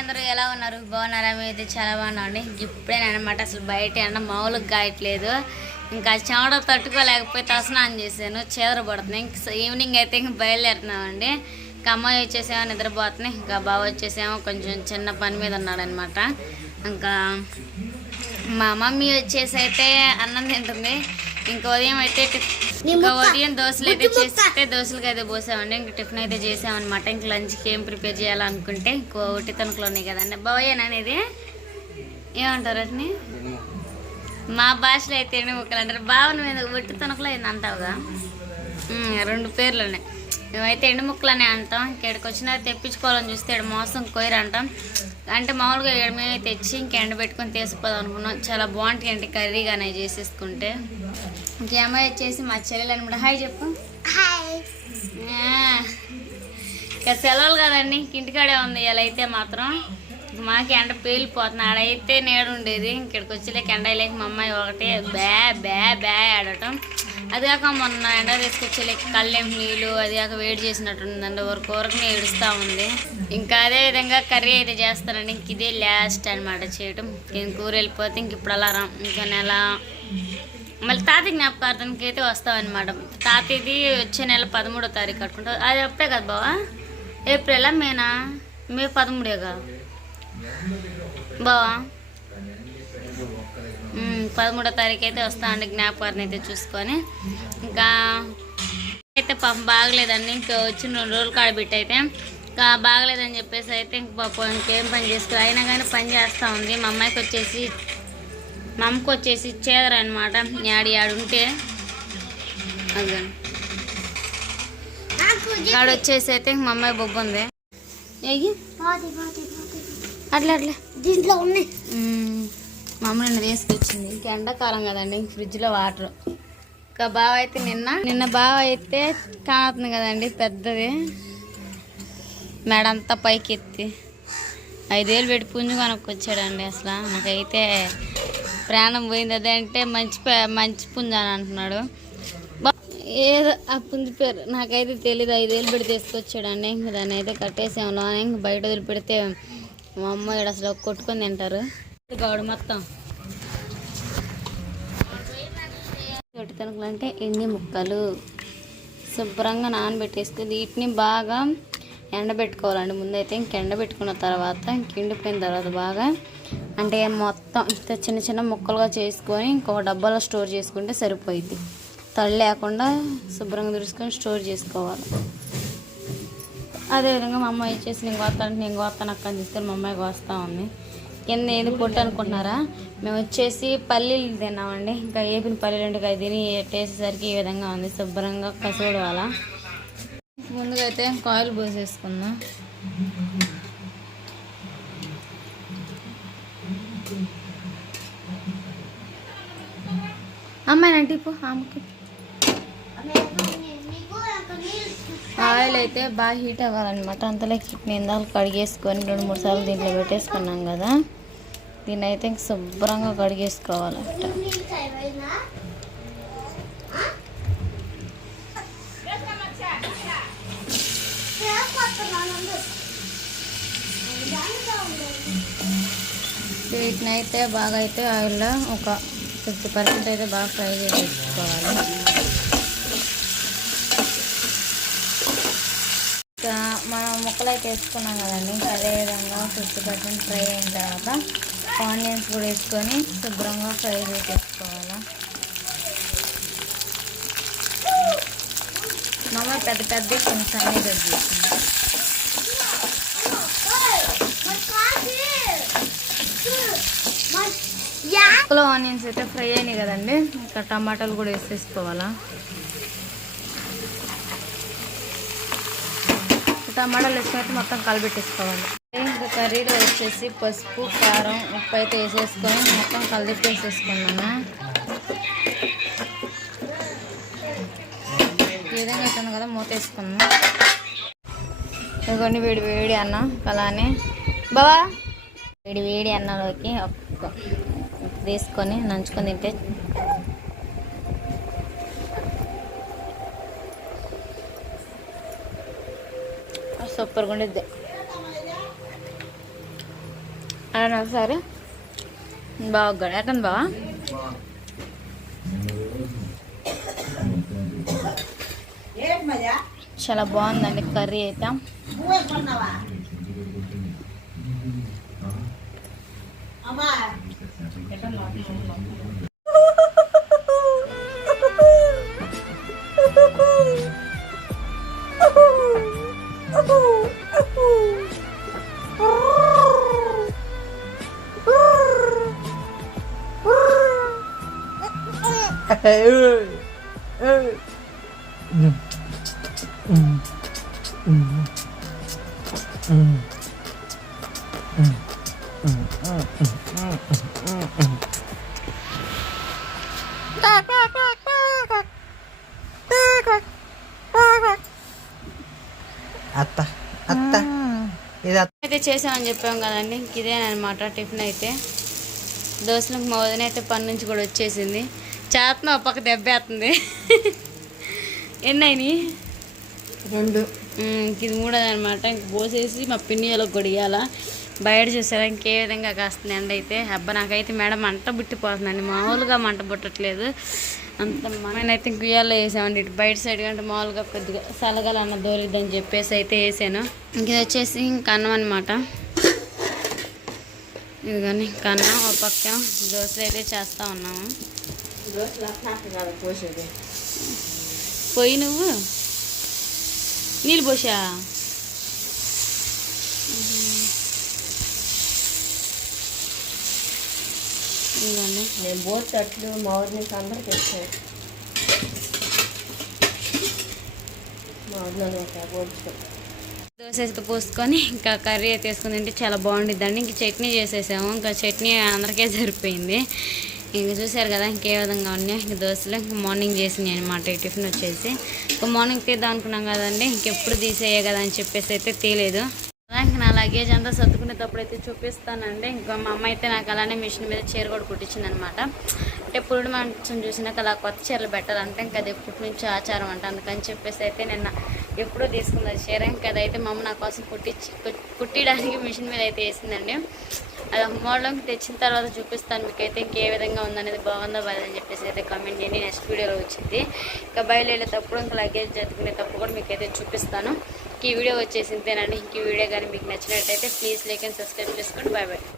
అందరూ ఎలా ఉన్నారు? బాగున్నారా? అయితే చాలా బాగున్నాండి ఇప్పుడే అనమాట అసలు బయట ఎండ మామూలుగా గాయట్లేదు ఇంకా చెమట తట్టుకోలేకపోతే తసనాన్ని చేశాను చేదర పడుతుంది ఇంక ఈవినింగ్ అయితే ఇంక బయలుదేరుతున్నామండి. ఇంకా అమ్మాయి వచ్చేసేమో నిద్రపోతున్నాయి. ఇంకా బావ వచ్చేసేమో కొంచెం చిన్న పని మీద ఉన్నాడనమాట ఇంకా మా మమ్మీ వచ్చేసి అయితే అన్నం తింటుంది. ఇంకా ఉదయం అయితే ఇంకా ఉదయం దోశలు అయితే చేస్తే దోశలకి అయితే పోసామండి. ఇంక టిఫిన్ అయితే చేసామన్నమాట. ఇంక లంచ్కి ఏం ప్రిపేర్ చేయాలనుకుంటే ఇంకో ఒకటి తణుకులు ఉన్నాయి కదండి. బావయ్యనా అనేది ఏమంటారు వాటిని? మా భాషలో అయితే ఎండు ముక్కలు అంటారు? బావన మీద ఒట్టి తణుకులో అయింది అంటావుగా? రెండు పేర్లు ఉన్నాయి. మేమైతే ఎండు ముక్కలు అనే అంటాం ఇక్కడికి వచ్చినా తెప్పించుకోవాలని చూస్తే ఇక్కడ మోసం కొయ్యరు అంటాం. అంటే మామూలుగా ఇక్కడ మేమే తెచ్చి ఇంక ఎండ పెట్టుకొని తీసిపోదాం అనుకున్నాం. చాలా బాగుంటాయి అంటే కర్రీగానే చేసేసుకుంటే. ఇంకేమో వచ్చేసి మా చెల్లెలు అనమాట హాయ్ చెప్పు. హాయ్ ఇక సెలవులు కదండి ఇంటికాడే ఉంది. ఇలా అయితే మాత్రం మాకి ఎండ పేలిపోతుంది. ఆడైతే నేడు ఉండేది. ఇక్కడికి వచ్చేలేక ఎండ లేక మా అమ్మాయి ఒకటే బ్యా బ్యా బ్యా ఆడటం. అది కాక మొన్న ఎండ తీసుకొచ్చేలేక కళ్ళెం నీళ్ళు అది కాక వేడి చేసినట్టుందండి వరకు వరకు ఏడుస్తూ ఉంది. ఇంకా అదే విధంగా కర్రీ అయితే చేస్తానండి. ఇంక ఇదే లాస్ట్ అనమాట చేయటం. ఇంక కూర వెళ్ళిపోతే ఇంక ఇప్పుడు అలా రా. ఇంకా నెల మళ్ళీ తాత జ్ఞాపకార్థానికి అయితే వస్తామన్నమాట తాత ఇది వచ్చే నెల పదమూడో తారీఖు కట్టుకుంటా అది అప్పుడే కదా బావా? ఏప్రిలా మేనా? మే పదమూడేగా బావా? పదమూడో తారీఖు అయితే వస్తామండి జ్ఞాపకార్థం అయితే చూసుకొని. ఇంకా అయితే పాపం బాగలేదండి. ఇంకా వచ్చిన రెండు రోజులు కాడబెట్టి అయితే ఇంకా బాగలేదని చెప్పేసి అయితే ఇంక పాపం ఇంకేం పని చేసుకో అయినా కానీ పని చేస్తూ ఉంది. మా అమ్మాయికి వచ్చేసి మా అమ్మకి వచ్చేసి చేదర అనమాట యాడి యాడు ఉంటే అదే. ఆడ వచ్చేసి అయితే ఇంక మా అమ్మాయి బొబ్బు ఉంది అట్లా అట్లా. దీంట్లో ఉన్నాయి మ్మ్. మా అమ్మ నిన్న తీసుకొచ్చింది ఇంక ఎండాకాలం కదండి ఇంక ఫ్రిడ్జ్లో వాటర్. ఇంకా బావ అయితే నిన్న నిన్న బావ అయితే కానుతుంది కదండి పెద్దది. మేడంతా పైకి ఎత్తి ఐదేళ్ళు పెట్టి పుంజు కొనుక్కొచ్చాడండి అసలు. నాకైతే ప్రాణం పోయింది. అదంటే మంచి మంచి పుంజు అని అంటున్నాడు. ఏదో ఆ పుంజు పేరు నాకైతే తెలీదు. ఐదేళ్ళు పెట్టి తీసుకొచ్చాడండి. ఇంక దాన్ని అయితే కట్టేసాము ఇంక బయట వదిలిపెడితే మా అమ్మ ఈడ అసలు కొట్టుకొని తింటారు. గౌడు మొత్తం. గట్టి తణుకులు అంటే ఎండి ముక్కలు. శుభ్రంగా నానబెట్టేసుకుని వీటిని బాగా ఎండబెట్టుకోవాలండి. ముందైతే ఇంక ఎండబెట్టుకున్న తర్వాత ఇంక ఎండిపోయిన తర్వాత బాగా అంటే మొత్తం చిన్న చిన్న ముక్కలుగా చేసుకొని ఇంకో డబ్బాలో స్టోర్ చేసుకుంటే సరిపోయిద్ది. తడి లేకుండా శుభ్రంగా తుడుచుకొని స్టోర్ చేసుకోవాలి. అదేవిధంగా మా అమ్మాయి ఇచ్చేసి నేను కోస్తానంటే నేను కోస్తాను అక్క అని తీసుకొని మా అమ్మాయి కోస్తా ఉంది కింద ఏది పొట్టు అనుకుంటున్నారా మేము వచ్చేసి పల్లీలు తిన్నామండి. ఇంకా ఏపిన పల్లీలు ఉంటే అది తిని టేసేసరికి ఈ విధంగా ఉంది. శుభ్రంగా కసూడవాల ముందుగా అయితే కాయలు పోసేసుకుందాం. అమ్మాయినంటే ఇప్పుడు ఆమెకి. ఆయిల్ అయితే బాగా హీట్ అవ్వాలన్నమాట. అంతలో హిట్ని ఇందాక కడిగేసుకొని రెండు మూడు సార్లు దీంట్లో పెట్టేసుకున్నాం కదా. దీన్ని అయితే ఇంక శుభ్రంగా కడిగేసుకోవాలంట. వీటిని అయితే బాగా అయితే ఆయిల్లో ఒక ఫిఫ్టీ పర్సెంట్ అయితే బాగా ఫ్రై చేసుకోవాలి ఇంకా మనం ముక్కలు అయితే వేసుకున్నాం కదండి అదేవిధంగా ఫిఫ్టీ పర్సెంట్ ఫ్రై అయిన తర్వాత ఆనియన్స్ కూడా వేసుకొని శుభ్రంగా ఫ్రై చేసేసుకోవాలి. మమ్మల్ని పెద్ద పెద్ద కొంచెం సన్నీ చేసింది ముక్కలు ఆనియన్స్ అయితే ఫ్రై అయినాయి కదండి. ఇంకా టమాటాలు కూడా వేసేసుకోవాలా. టమాటాలు వేసుకుంటే మొత్తం కలిపెట్టేసుకోవాలి. ఇంకా కర్రీలో వచ్చేసి పసుపు కారం ఉప్పు అయితే వేసేసుకొని మొత్తం కలిపి వేసేసుకున్నాను ఈ విధంగా అయితే కదా మూత వేసుకున్నాను. ఇదిగోండి వేడి వేడి అన్నం. అలానే బావా వేడి వేడి అన్నంలోకి ఒక్క తీసుకొని నంచుకొని తింటే సూపర్గా ఉండిద్ది. అలా ఒకసారి బాగా ఎట్టండి బావా? చాలా బాగుందండి కర్రీ అయితే. నువ్వే కొన్నావా అమ్మా అత్త అత్త. ఇది అయితే చేసామని చెప్పాం కదండి. ఇంక ఇదేనమాట టిఫిన్ అయితే. దోశలకు మా వదిన అయితే పని నుంచి కూడా వచ్చేసింది. చేతన ఒక పక్క దెబ్బేస్తుంది ఎన్నైనాయి రెండు. ఇది మూడోదనమాట ఇంక పోసేసి మా పిన్నిలో కొడియాల బయట చూసారా ఇంకే విధంగా కాస్తుంది ఎండ అయితే అబ్బా నాకైతే మేడం మంట బుట్టిపోతుందండి మామూలుగా మంట పుట్టట్లేదు. అంత మనైతే ఇంక ఉయ్యాలో వేసామండి. ఇటు బయట సైడ్ కంటే మామూలుగా కొద్దిగా సలగాలు అన్న దోలిద్దని చెప్పేసి అయితే వేసాను. ఇంక ఇది వచ్చేసి ఇంక అన్నం అనమాట ఇదిగోని ఇంక అన్నం. ఒక పక్క దోశలు అయితే చేస్తా ఉన్నాము. పోయి నువ్వు? నీళ్ళు పోసా? ఇదిగోండి. నేను బోట్ తట్లు మా అందరికి నుంచి అందరూ మా దోశ అయితే పోసుకొని ఇంకా కర్రీ అయితే వేసుకుని తింటే చాలా బాగుండిద్దండి. ఇంక చట్నీ చేసేసాము. ఇంకా చట్నీ అందరికీ సరిపోయింది. ఇంక చూసారు కదా ఇంకే విధంగా ఉన్నాయి. ఇంక దోశలు ఇంక మార్నింగ్ చేసింది అనమాట టిఫిన్ వచ్చేసి. ఇంకా మార్నింగ్ తీద్దాం అనుకున్నాం కదండి. ఇంకెప్పుడు తీసేయే కదా అని చెప్పేసి అయితే తీయలేదు. నా లగేజ్ అంతా సర్దుకునేటప్పుడు అయితే చూపిస్తానండి. ఇంకా మా అమ్మ అయితే నాకు అలానే మిషన్ మీద చీర కూడా కుట్టించింది అనమాట అంటే పురుడు మంచం చూసినాక అలా కొత్త చీరలు పెట్టాలంటే ఇంకా అది ఎప్పటి నుంచి ఆచారం అంట. అందుకని చెప్పేసి అయితే నిన్న తీసుకుంది అది చీర. ఇంకా అదైతే మా అమ్మ నా కోసం కుట్టించి కుట్టించడానికి కుట్టియడానికి మిషన్ మీద అయితే వేసిందండి. అది మోడల్కి తెచ్చిన తర్వాత చూపిస్తాను మీకైతే ఇంకే విధంగా ఉందనేది బాగుందో బాదని చెప్పేసి అయితే కామెంట్ చేయండి. నెక్స్ట్ వీడియోలో వచ్చింది. ఇంకా బయలు వెళ్ళేటప్పుడు ఇంకా లగేజ్ జరుపుకునేటప్పుడు కూడా మీకైతే చూపిస్తాను. ఈ వీడియో వచ్చేసిందేనండి ఇంక ఈ వీడియో కానీ మీకు నచ్చినట్టయితే ప్లీజ్ లైక్ అండ్ సబ్స్క్రైబ్ చేసుకోండి. Bye bye